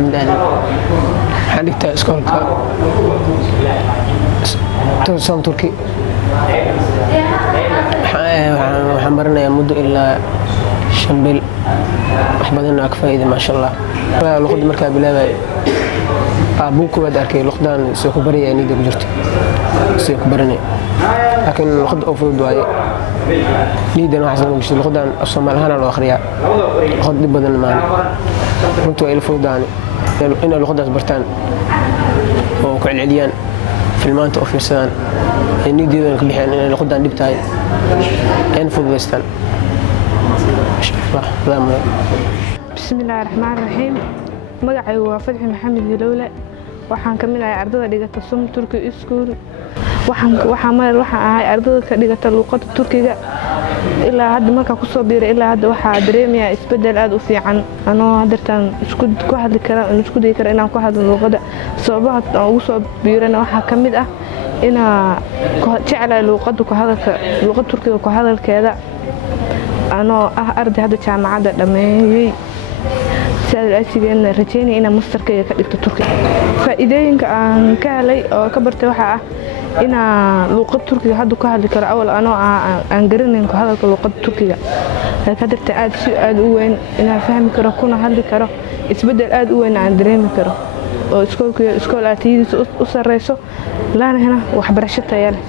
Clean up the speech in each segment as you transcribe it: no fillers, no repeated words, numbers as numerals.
محمد علي حديقة اسكولكا توصل تركي waxaan baranayaa muddo ilaa 5 bil wax badan oo ka faa'iido ma sha Allah luqadda markaa bilaabay abuku wada arkay luqadan soo ku bariyay niida ku jirto soo ku baranay laakiin luqadda oo fudud waaye niidan waxa soo gashay luqadan Soomaalihan loo akhriyaa luqad badan ma runtu ay fududaan in luqadaas bartaan oo ku celceliyaan filmaanta oo fiirsadaan niidan ka bixin in luqadan dhibtahay in fududaysan بسم الله الرحمن الرحيم magacaygu waa Fadxi Maxamed Dilowle waxaan ka mid ahay ardayda dhigata Som Turkey School waxaan ahay ardayda ka dhigata luqadda Turkiga ilaa hadda marka ku soo biiray ilaa hadda waxa dareemayaa isbedel aad u fiican anoo hadartan ku hadli kara isku day kara inaan ku hadlo luqadda sababaha aan ugu soo biirana waxa ka mid ah inaa jecelahay luqadda Turkiga ku hadalkeeda anoo ah arday hadda jaamacadda dhameeyay saadaalasigeena rajeynay inaan masterkayga ka dhigto Turkiga faa'iidooyinka aan ka helay oo ka bartay waxa ah inaan luqadda Turkiga hadda ku hadli karo awal anoo aan garanayn ku hadalka luqadda Turkiga ka dirta aad u weyn inaan fahmi karo kuna hadli karo isbedel aad u weyn aan dareemi karo oo iskoolaatiyiisa u sareyso laana hena waxbarasho tayo leh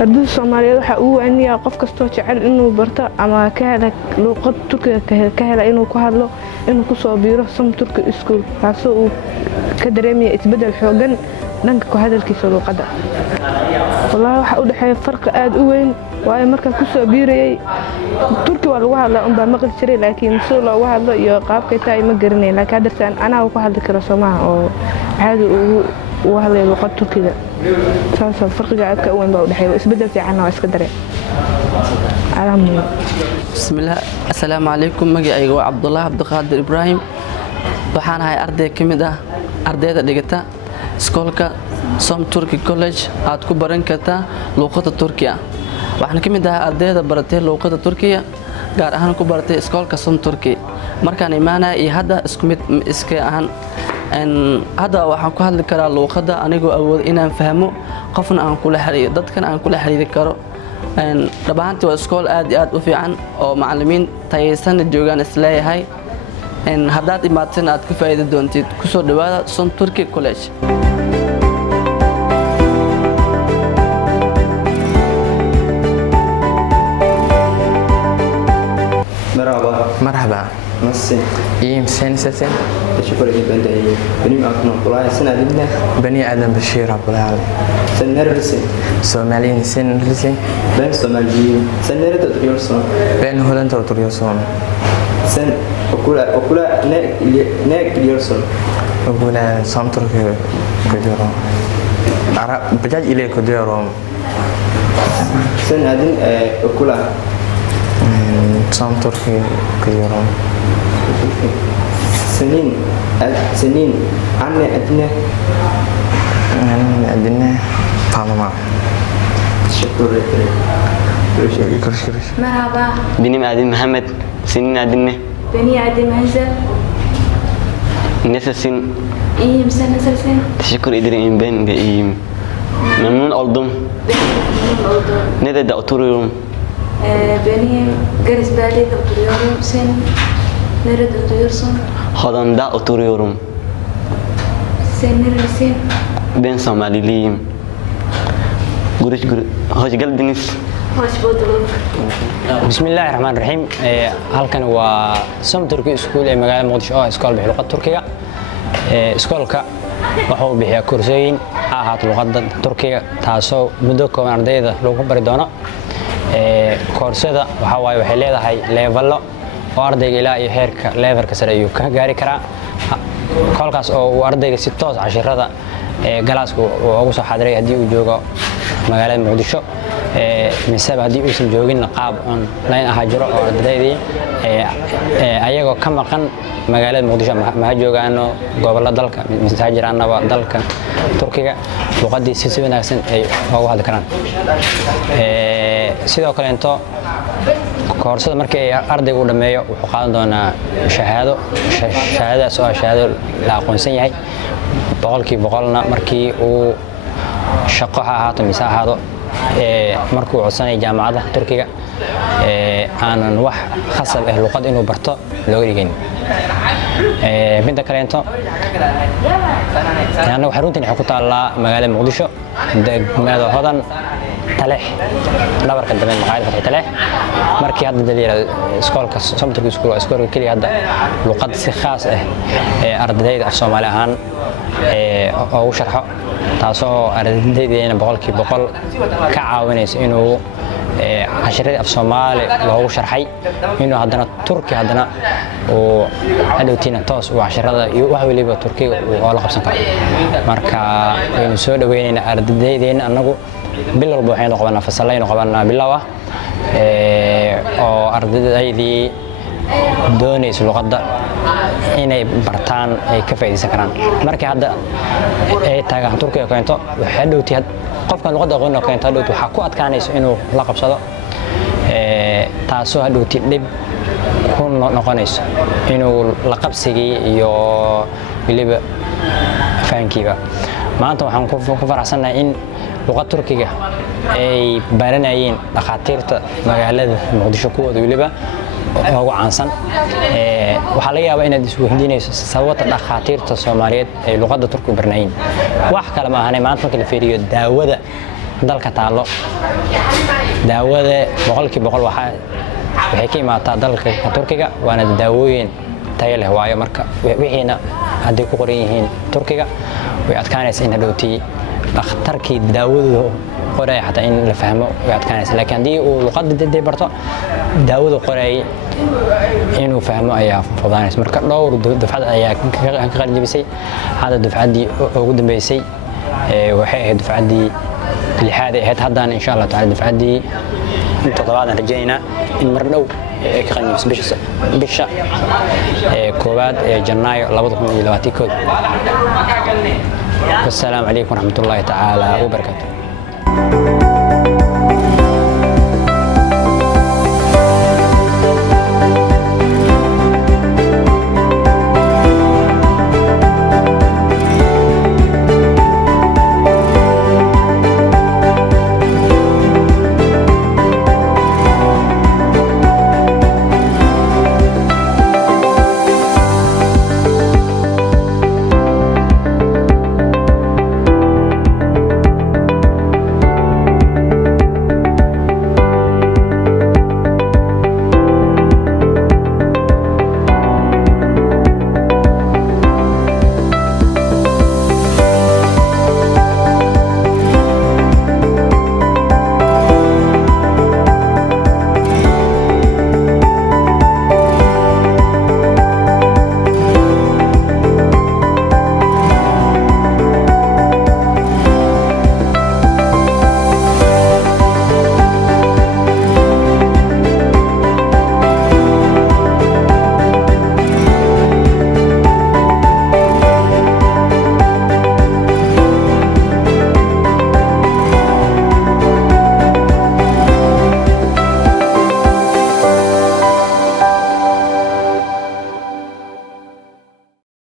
ardayda Soomaaliyeed waxa uu wanaagsan qof kasto jecel inuu barto ama ka helo luqadda Turkiga ka helo inuu ku hadlo inuu ku soo biiro Som Turkey School taasoo uu ka dareemayo isbedel xoogan dhanka ku hadalkiisa luqadda wallahi waxa u dhaxeeya farq aad u weyn waayo marka ku soo biirayay Turki waa lagu hadlaa umba maqal jiray laakiin soo loo hadlo iyo qaabkay tahay ma garanay laakiin hadartan anaa ku hadli karo Soomaali oo caadi u hadlay luqadda Turkiga taasoo farqiga aad ka weyn baa u dhaxeeya isbedel fiican oo iska dareen bismillaah assalaamu calaykum magacaygu waa Cabdullah Abdiqaadir Ibrahim waxaan ahay arday ka mid ah ardayda dhigata iskoolka Som Turkey College aad ku baran kartaa luqadda Turkiga waxaan ka mid ahay ardayda baratay luqadda Turkiga gaar ahaan ku baratay iskoolka Som Turkey markaan imaanay iyo hadda isku mid iska ahaan hadda waxaan ku hadli karaa luqadda anigoo awood inaan fahmo qofna aan kula xiriiro dadkan aan kula xiriiri karo dhabaantii waa iskool aad u fiican oo macallimiin tayeysan joogaan isleeyahay haddaad imaateen aad ka faa'iido doontid ku soo dhawaada Som Turkey College مرحبا نصين إيه مسين سسين تشكر لك بنت هي بني أكون قلاية سنة دينا بني آدم بشير أبو العالي سنة رسين سوماليين سن رسين بين سوماليين سنة تدريسون بين هولندا وتريوسون سن أقول نك يرسون أقول Som Turkey كديرهم عرب بجاج إليه كديرهم سن هذين أقول Som Turkey كديرهم سنين عنا أدنى فاهمة شكرا لك مرحبا بني معدن محمد سنين عدنة بني عدن مهزة نسل سن إيم سنة سنة تشكر إدريم بين إيم ممنون ألدم ندى دكتور يوم بني جرس بالي دكتور يوم سن نرد دكتور سن خدام دكتور يوم سن نرد سن بين سوماليين قريش هاش قلب دنيس بسم الله الرحمن الرحيم halkan waa Som Turkey School ee magaalada Muqdisho oo iskool bixi luqadda Turkiga iskoolka wuxuu bixiyaa koorsooyin ahaat luqadda Turkiga taasoo muddo kooban ardayda lagu bari doono koorsada waxa waaye waxay leedahay level oo ardayga ilaa iyo heerka levelka sare ayuu ka gaari karaa kolkaas oo uu ardayga si toos casharada galaaska ugu soo xaadiray hadii uu joogo magaalada Muqdisho misal hadii uusan joogin qaab online ah jiro oo ardaydii ayagoo ka maqan magaalada Muqdisho ma joogaano gobolada dalka misaajiraanaba dalka Turkiga luqadii si wanaagsan ay ugu hadli karaan sidoo kale inta koorsada markii ardaygu dhameeyo wuxuu qaadan doonaa shahaadadaas oo shahaado la aqoonsan yahay boqolkiiba boqolna markii uu shaqo ha ahaato mise ahaado markuu codsanay jaamacadda Turkiga aanan wax khasab ah luqad inuu barto loo dhigin midda kaleento anagu xaruntan waxay ku taallaa magaalada Muqdisho degmada Hodan Taleex dhabarka dambe magaalada Fatay Taleex markii hadda daliil iskoolka Somturki School iskoolka kaliya hadda luqad si khaas ah ardayda af Soomaali ahaan oo u sharxo taasoo ardaydeena boqolkiiba boqol ka caawinaysa inuu casharada af Soomaali loogu sharxay inuu haddana Turki haddana oo hadhowtiina toos u casharada iyo wax waliba Turkiga oo la qabsan karo marka aynu soo dhaweynayna ardaydeena anagu bil walba waxaynu qabanaa fasalayno qabanaa bilow ah oo ardaydii doonaysa luqadda inay bartaan ay ka faa'iideysan karaan marka hadda ay taagan Turkiga keento waxa dhowtii qofkan luqadda aqoon keento dhowtii waxa ku adkaanaysa inuu la qabsado taasoo hadhowtii dib ku noqonayso inuu la qabsigii iyo waliba fahankiiba maanta waxaan ku faraxsanahay in luqadda Turkiga ay baranayeen dhaqaatiirta magaalada Muqdisho kuwooda waliba ugu caansan waxa laga yaabaa inaad isku weydiinayso sababta dhaqaatiirta Soomaaliyeed ay luqadda Turkiga baranayeen wax kale ma ahanay maanta marka la fiiriyo daawada dalka taalo daawada boqolkiiba boqol waxay ka imaataa dalka Turkiga waana daawooyin tayo leh waayo marka wixiina hadday ku qoran yihiin Turkiga way adkaanaysaa in hadhowtii dhakhtarkii daawadu qoray xataa in la fahmo way adkaanaysaa laakiin haddii uu luqadda barto daawadu qoray inuu fahmo ayaa fududaanaysa marka dhowr dufcad ayaa ka qalinjabisay hadda dufcaddii ugu dambeysay waxay ahayd dufcaddii lixaad ahayd haddana insha Allah taala dufcaddii toddobaad aan rajaynaynaa in mar dhow ay ka qalinjabisay bisha koowaad ee Janaayo 2021 والسلام عليكم ورحمة الله تعالى وبركاته